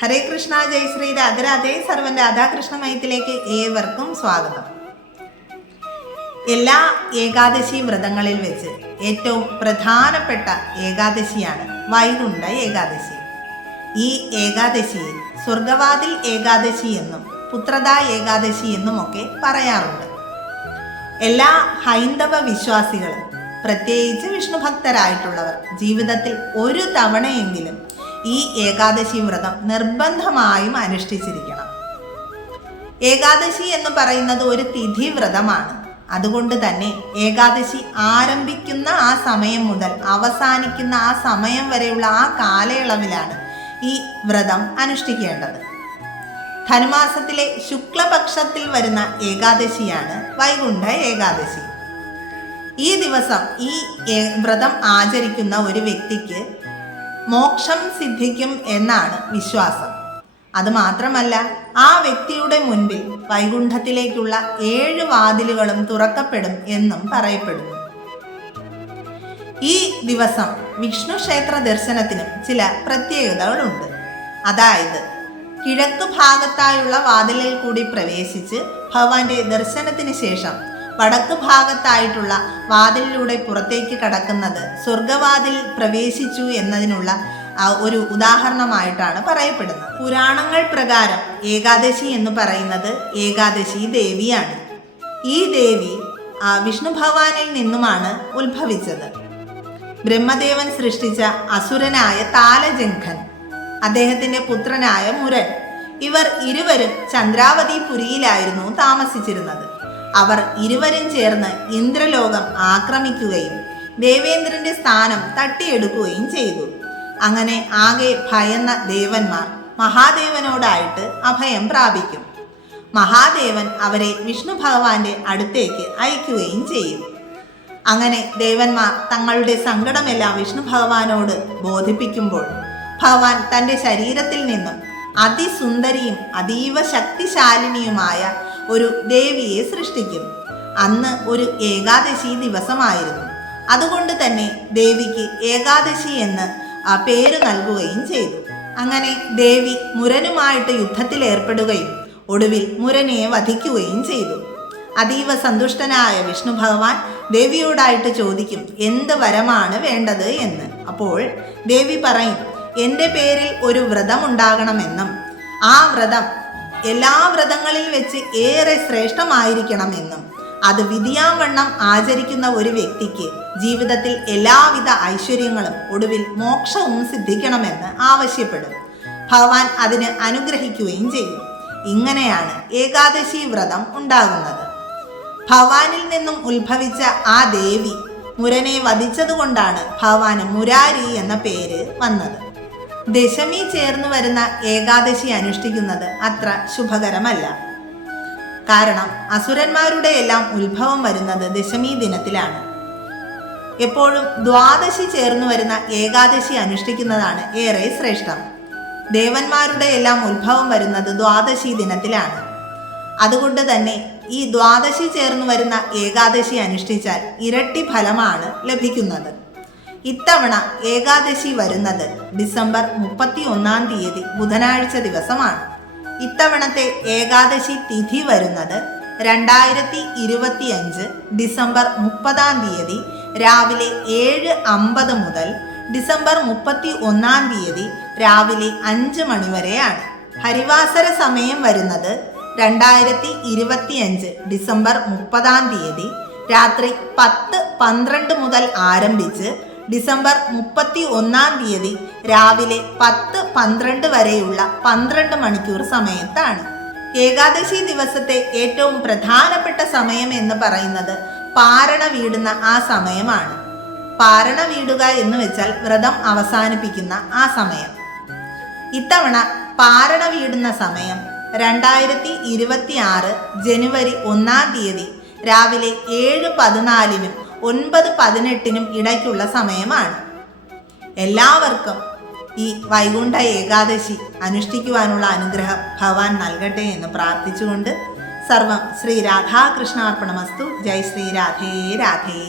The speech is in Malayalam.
ഹരേ കൃഷ്ണ, ജയ് ശ്രീ രാധേ. സർവൻ രാധാകൃഷ്ണ മയത്തിലേക്ക് ഏവർക്കും സ്വാഗതം. എല്ലാ ഏകാദശി വ്രതങ്ങളിൽ വെച്ച് ഏറ്റവും പ്രധാനപ്പെട്ട ഏകാദശിയാണ് വൈകുണ്ഠ ഏകാദശി. ഈ ഏകാദശിയെ സ്വർഗവാതിൽ ഏകാദശി എന്നും പുത്രദാ ഏകാദശി എന്നുമൊക്കെ പറയാറുണ്ട്. എല്ലാ ഹൈന്ദവ വിശ്വാസികളും, പ്രത്യേകിച്ച് വിഷ്ണു ഭക്തരായിട്ടുള്ളവർ, ജീവിതത്തിൽ ഒരു തവണയെങ്കിലും ഈ ഏകാദശി വ്രതം നിർബന്ധമായും അനുഷ്ഠിച്ചിരിക്കണം. ഏകാദശി എന്ന് പറയുന്നത് ഒരു തിഥി വ്രതമാണ്. അതുകൊണ്ട് തന്നെ ഏകാദശി ആരംഭിക്കുന്ന ആ സമയം മുതൽ അവസാനിക്കുന്ന ആ സമയം വരെയുള്ള ആ കാലയളവിലാണ് ഈ വ്രതം അനുഷ്ഠിക്കേണ്ടത്. ധനുമാസത്തിലെ ശുക്ലപക്ഷത്തിൽ വരുന്ന ഏകാദശിയാണ് വൈകുണ്ഠ ഏകാദശി. ഈ ദിവസം ഈ വ്രതം ആചരിക്കുന്ന ഒരു വ്യക്തിക്ക് മോക്ഷം സിദ്ധിക്കും എന്നാണ് വിശ്വാസം. അതുമാത്രമല്ല, ആ വ്യക്തിയുടെ മുൻപിൽ വൈകുണ്ഠത്തിലേക്കുള്ള 7 വാതിലുകളും തുറക്കപ്പെടും എന്നും പറയപ്പെടുന്നു. ഈ ദിവസം വിഷ്ണു ക്ഷേത്ര ദർശനത്തിനും ചില പ്രത്യേകതകളുണ്ട്. അതായത്, കിഴക്ക് ഭാഗത്തായുള്ള വാതിലിൽ കൂടി പ്രവേശിച്ച് ഭഗവാന്റെ ദർശനത്തിന് ശേഷം വടക്ക് ഭാഗത്തായിട്ടുള്ള വാതിലിലൂടെ പുറത്തേക്ക് കടക്കുന്നത് സ്വർഗവാതിൽ പ്രവേശിച്ചു എന്നതിനുള്ള ഒരു ഉദാഹരണമായിട്ടാണ് പറയപ്പെടുന്നത്. പുരാണങ്ങൾ പ്രകാരം ഏകാദശി എന്ന് പറയുന്നത് ഏകാദശി ദേവിയാണ്. ഈ ദേവി വിഷ്ണു ഭഗവാനിൽ നിന്നുമാണ് ഉത്ഭവിച്ചത്. ബ്രഹ്മദേവൻ സൃഷ്ടിച്ച അസുരനായ താലജംഘൻ, അദ്ദേഹത്തിന്റെ പുത്രനായ മുരൻ, ഇവർ ഇരുവരും ചന്ദ്രാവതി പുരിയിലായിരുന്നു താമസിച്ചിരുന്നത്. അവർ ഇരുവരും ചേർന്ന് ഇന്ദ്രലോകം ആക്രമിക്കുകയും ദേവേന്ദ്രന്റെ സ്ഥാനം തട്ടിയെടുക്കുകയും ചെയ്തു. അങ്ങനെ ആകെ ഭയന്ന ദേവന്മാർ മഹാദേവനോടായിട്ട് അഭയം പ്രാപിക്കും. മഹാദേവൻ അവരെ വിഷ്ണു ഭഗവാന്റെ അടുത്തേക്ക് അയക്കുകയും ചെയ്യും. അങ്ങനെ ദേവന്മാർ തങ്ങളുടെ സങ്കടമെല്ലാം വിഷ്ണു ഭഗവാനോട് ബോധിപ്പിക്കുമ്പോൾ ഭഗവാൻ തൻ്റെ ശരീരത്തിൽ നിന്നും അതിസുന്ദരിയും അതീവ ശക്തിശാലിനിയുമായ ഒരു ദേവിയെ സൃഷ്ടിക്കും. അന്ന് ഒരു ഏകാദശി ദിവസമായിരുന്നു. അതുകൊണ്ട് തന്നെ ദേവിക്ക് ഏകാദശി എന്ന് പേര് നൽകുകയും ചെയ്തു. അങ്ങനെ ദേവി മുരനുമായിട്ട് യുദ്ധത്തിൽ ഏർപ്പെടുകയും ഒടുവിൽ മുരനെ വധിക്കുകയും ചെയ്തു. അതീവ സന്തുഷ്ടനായ വിഷ്ണു ഭഗവാൻ ദേവിയോടായിട്ട് ചോദിക്കും, എന്ത് വരമാണ് വേണ്ടത് എന്ന്. അപ്പോൾ ദേവി പറയും, എൻ്റെ പേരിൽ ഒരു വ്രതം ഉണ്ടാകണമെന്നും ആ വ്രതം എല്ലാ വ്രതങ്ങളിൽ വെച്ച് ഏറെ ശ്രേഷ്ഠമായിരിക്കണമെന്നും അത് വിധിയാവണ്ണം ആചരിക്കുന്ന ഒരു വ്യക്തിക്ക് ജീവിതത്തിൽ എല്ലാവിധ ഐശ്വര്യങ്ങളും ഒടുവിൽ മോക്ഷവും സിദ്ധിക്കണമെന്ന് ആവശ്യപ്പെടും. ഭഗവാൻ അതിന് അനുഗ്രഹിക്കുകയും ചെയ്യും. ഇങ്ങനെയാണ് ഏകാദശി വ്രതം ഉണ്ടാകുന്നത്. ഭഗവാനിൽ നിന്നും ഉത്ഭവിച്ച ആ ദേവി മുരനെ വധിച്ചതുകൊണ്ടാണ് ഭഗവാന് മുരാരി എന്ന പേര് വന്നത്. ദശമി ചേർന്ന് വരുന്ന ഏകാദശി അനുഷ്ഠിക്കുന്നത് അത്ര ശുഭകരമല്ല. കാരണം അസുരന്മാരുടെ എല്ലാം ഉത്ഭവം വരുന്നത് ദശമി ദിനത്തിലാണ്. എപ്പോഴും ദ്വാദശി ചേർന്ന് വരുന്ന ഏകാദശി അനുഷ്ഠിക്കുന്നതാണ് ഏറെ ശ്രേഷ്ഠം. ദേവന്മാരുടെ എല്ലാം ഉത്ഭവം വരുന്നത് ദ്വാദശി ദിനത്തിലാണ്. അതുകൊണ്ട് തന്നെ ഈ ദ്വാദശി ചേർന്ന് വരുന്ന ഏകാദശി അനുഷ്ഠിച്ചാൽ ഇരട്ടി ഫലമാണ് ലഭിക്കുന്നത്. ഇത്തവണ ഏകാദശി വരുന്നത് ഡിസംബർ 31 തീയതി ബുധനാഴ്ച ദിവസമാണ്. ഇത്തവണത്തെ ഏകാദശി തിഥി വരുന്നത് 2025 ഡിസംബർ 30 തീയതി രാവിലെ 7:50 മുതൽ ഡിസംബർ 31 തീയതി രാവിലെ 5 മണി വരെയാണ്. ഹരിവാസര സമയം വരുന്നത് 2025 ഡിസംബർ 30 തീയതി രാത്രി 10:12 മുതൽ ആരംഭിച്ച് ഡിസംബർ 31 തീയതി രാവിലെ 10:12 വരെയുള്ള 12 മണിക്കൂർ സമയത്താണ്. ഏകാദശി ദിവസത്തെ ഏറ്റവും പ്രധാനപ്പെട്ട സമയം എന്ന് പറയുന്നത് പാരണ വീടുന്ന ആ സമയമാണ്. പാരണ വീടുക എന്ന് വെച്ചാൽ വ്രതം അവസാനിപ്പിക്കുന്ന ആ സമയം. ഇത്തവണ പാരണ വീടുന്ന സമയം 2026 ജനുവരി 1 തീയതി രാവിലെ 7:14 9:18 ഇടയ്ക്കുള്ള സമയമാണ്. എല്ലാവർക്കും ഈ വൈകുണ്ഠ ഏകാദശി അനുഷ്ഠിക്കുവാനുള്ള അനുഗ്രഹം ഭഗവാൻ നൽകട്ടെ എന്ന് പ്രാർത്ഥിച്ചുകൊണ്ട് സർവം ശ്രീ രാധാകൃഷ്ണാർപ്പണമസ്തു. ജയ് ശ്രീ രാധേ രാധേ.